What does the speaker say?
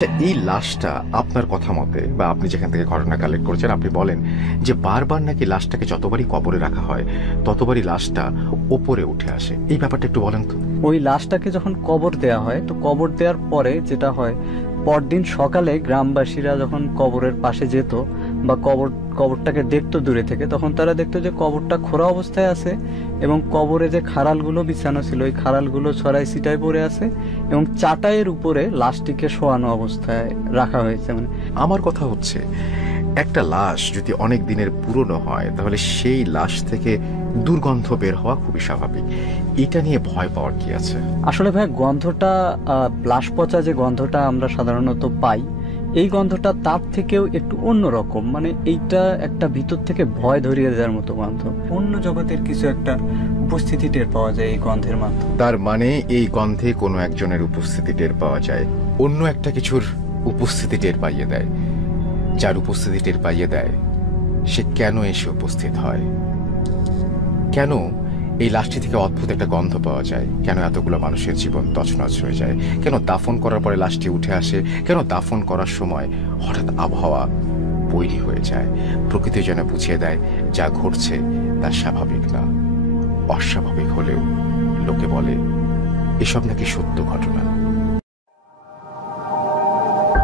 এই লাশটা আপনার কথা মতে বা আপনি যেখান থেকে ঘটনা কালেক্ট করেছেন আপনি বলেন যে বারবার নাকি লাশটাকে যতবারই কবরে রাখা হয় ততবারই লাশটা ওপরে উঠে আসে। এই ব্যাপারটা একটু বলেন তো। ওই লাশটাকে যখন কবর দেয়া হয়, তো কবর দেওয়ার পরে যেটা হয়, পরদিন সকালে গ্রামবাসীরা যখন কবরের পাশে যেত বা কবরটাকে দেখতো দূরে থেকে, তখন তারা দেখতো যে কবরটা খোঁড়া অবস্থায় আছে এবং কবরে যে খাড়ালগুলো বিছানো ছিল ওই খাড়ালগুলো ছড়াই ছিটায় পড়ে আছে এবং চাটাইয়ের উপরে লাশটিকে শোয়ানো অবস্থায় রাখা হয়েছে। মানে আমার কথা হচ্ছে একটা লাশ যদি অনেক দিনের পুরনো হয় তাহলে সেই লাশ থেকে দুর্গন্ধ বের হওয়া খুবই স্বাভাবিক। এটা নিয়ে ভয় পাওয়ার কি আছে? আসলে ভাই গন্ধটা, লাশ পচা যে গন্ধটা আমরা সাধারণত পাই, এই গন্ধটা তার থেকেও একটু অন্যরকম। মানে এইটা একটা ভিতর থেকে ভয় ধরিয়ে দেওয়ার মতো গন্ধ, অন্য জগতের কিছু একটা উপস্থিতি টের পাওয়া যায় এই গন্ধের মাধ্যমে। তার মানে এই গন্ধে কোনো একজনের উপস্থিতি টের পাওয়া যায়, অন্য একটা কিছুর উপস্থিতি টের পাইয়ে দেয়। যার উপস্থিতি টের পাইয়ে দেয় সে কেন এসে উপস্থিত হয়? কেন এই লাশটি থেকে অদ্ভুত একটা গন্ধ পাওয়া যায়? কেন এতগুলো মানুষের জীবন তছনছ হয়ে যায়? কেন দাফন করার পরে লাশটি উঠে আসে? কেন দাফন করার সময় হঠাৎ আবহাওয়া বৈরী হয়ে যায়? প্রকৃতি যেন বুঝিয়ে দেয় যা ঘটছে তা স্বাভাবিক না, অস্বাভাবিক হলেও লোকে বলে এসব নাকি সত্য ঘটনা।